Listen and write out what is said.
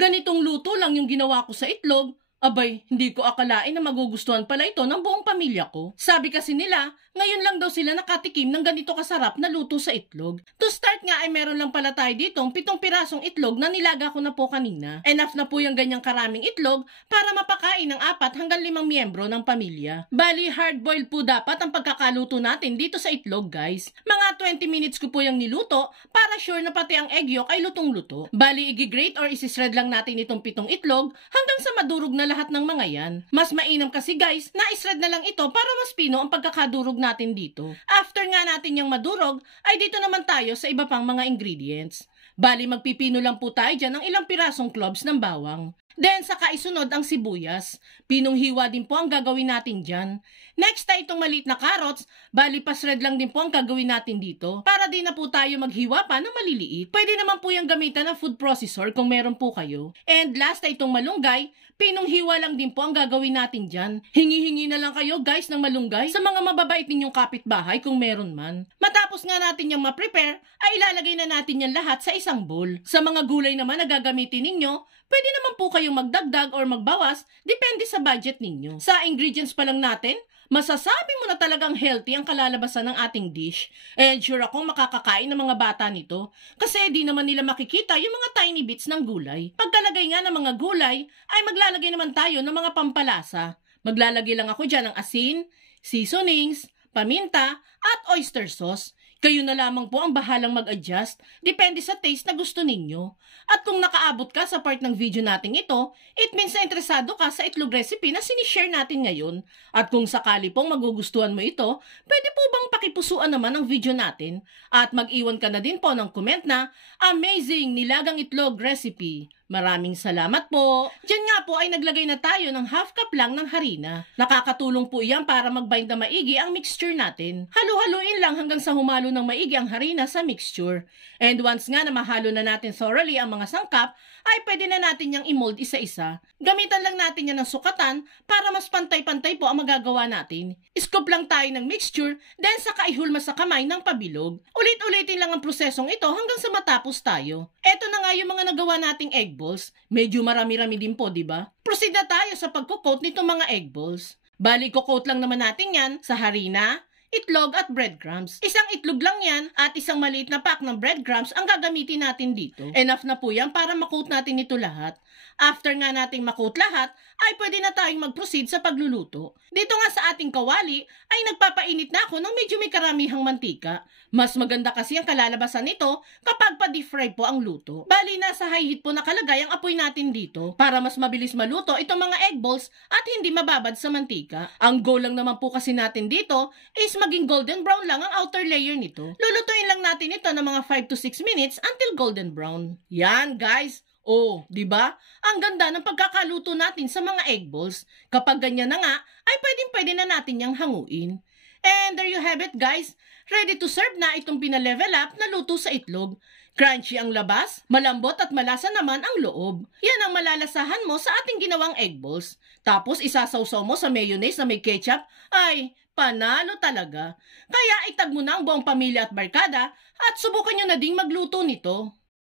Ganitong luto lang yung ginawa ko sa itlog. Abay, hindi ko akalain na magugustuhan pala ito ng buong pamilya ko. Sabi kasi nila, ngayon lang daw sila nakatikim ng ganito kasarap na luto sa itlog. To start nga ay meron lang pala tayo ditong 7 pirasong itlog na nilaga ko na po kanina. Enough na po yung ganyang karaming itlog para mapakain ng 4 hanggang 5 miyembro ng pamilya. Bali, hard-boiled po dapat ang pagkakaluto natin dito sa itlog, guys. Mga 20 minutes ko po yung niluto para sure na pati ang egg yolk ay lutong-luto. Bali, i-grate or isi-shred lang natin itong 7 itlog hanggang sa madurog na lahat ng mga yan. Mas mainam kasi guys, na i-shred na lang ito para mas pino ang pagkakadurog natin dito. After nga natin yung madurog, ay dito naman tayo sa iba pang mga ingredients. Bali, magpipino lang po tayo dyan ng ilang pirasong cloves ng bawang. Then, saka isunod ang sibuyas. Pinong hiwa din po ang gagawin natin dyan. Next ay itong maliit na carrots. Bali, pa-shred lang din po ang gagawin natin dito. Para din na po tayo maghiwa pa ng maliliit. Pwede naman po yung gamitan ng food processor kung meron po kayo. And last ay itong malunggay. Pinong hiwa lang din po ang gagawin natin dyan. Hingi-hingi na lang kayo guys ng malunggay sa mga mababait ninyong kapitbahay kung meron man. Matapos nga natin yung ma-prepare, ay ilalagay na natin yan lahat sa isang bowl. Sa mga gulay naman na gagamitin ninyo, pwede naman po kayong magdagdag or magbawas, depende sa budget ninyo. Sa ingredients pa lang natin, masasabi mo na talagang healthy ang kalalabasan ng ating dish. And sure akong makakakain ng mga bata nito. Kasi di naman nila makikita yung mga tiny bits ng gulay. Pagkalagay nga ng mga gulay, ay maglalagay naman tayo ng mga pampalasa. Maglalagay lang ako dyan ng asin, seasonings, paminta, at oyster sauce. Kayo na lamang po ang bahalang mag-adjust, depende sa taste na gusto ninyo. At kung nakaabot ka sa part ng video natin ito, it means na interesado ka sa itlog recipe na sinishare natin ngayon. At kung sakali pong magugustuhan mo ito, pwede po bang pakipusuan naman ang video natin? At mag-iwan ka na din po ng comment na, Amazing Nilagang Itlog Recipe! Maraming salamat po. Diyan nga po ay naglagay na tayo ng half cup lang ng harina. Nakakatulong po iyan para mag-bind na maigi ang mixture natin. Halu-haluin lang hanggang sa humalo ng maigi ang harina sa mixture. And once nga na mahalo na natin thoroughly ang mga sangkap, ay pwede na natin yang i-mold isa-isa. Gamitan lang natin yan ng sukatan para mas pantay-pantay po ang magagawa natin. Scoop lang tayo ng mixture, then saka ihulma sa kamay ng pabilog. Ulit-ulitin lang ang prosesong ito hanggang sa matapos tayo. Eto na nga yung mga nagawa nating egg balls. Medyo marami-rami din po, di ba? Proceed na tayo sa pagko-coat nitong mga egg balls. Bali, ko-coat lang naman natin yan sa harina, itlog at breadcrumbs. Isang itlog lang yan at isang maliit na pack ng breadcrumbs ang gagamitin natin dito. Enough na po yan para makoat natin ito lahat. After nga nating makoat lahat, ay pwede na tayong mag-proceed sa pagluluto. Dito nga sa ating kawali, ay nagpapainit na ako ng medyo may karamihang mantika. Mas maganda kasi ang kalalabasan nito kapag pa-deep fry po ang luto. Bali, nasa high heat po nakalagay ang apoy natin dito para mas mabilis maluto itong mga egg balls at hindi mababad sa mantika. Ang goal lang naman po kasi natin dito is maging golden brown lang ang outer layer nito. Lulutuin lang natin ito ng mga 5 to 6 minutes until golden brown. Yan guys! Oh, di ba? Ang ganda ng pagkakaluto natin sa mga egg balls. Kapag ganyan na nga, ay pwedeng-pwede na natin yang hanguin. And there you have it guys. Ready to serve na itong pinalevel up na luto sa itlog. Crunchy ang labas, malambot at malasa naman ang loob. Yan ang malalasahan mo sa ating ginawang egg balls. Tapos isasawsaw mo sa mayonnaise na may ketchup. Ay, panalo talaga. Kaya itag mo na ang buong pamilya at barkada at subukan nyo na ding magluto nito.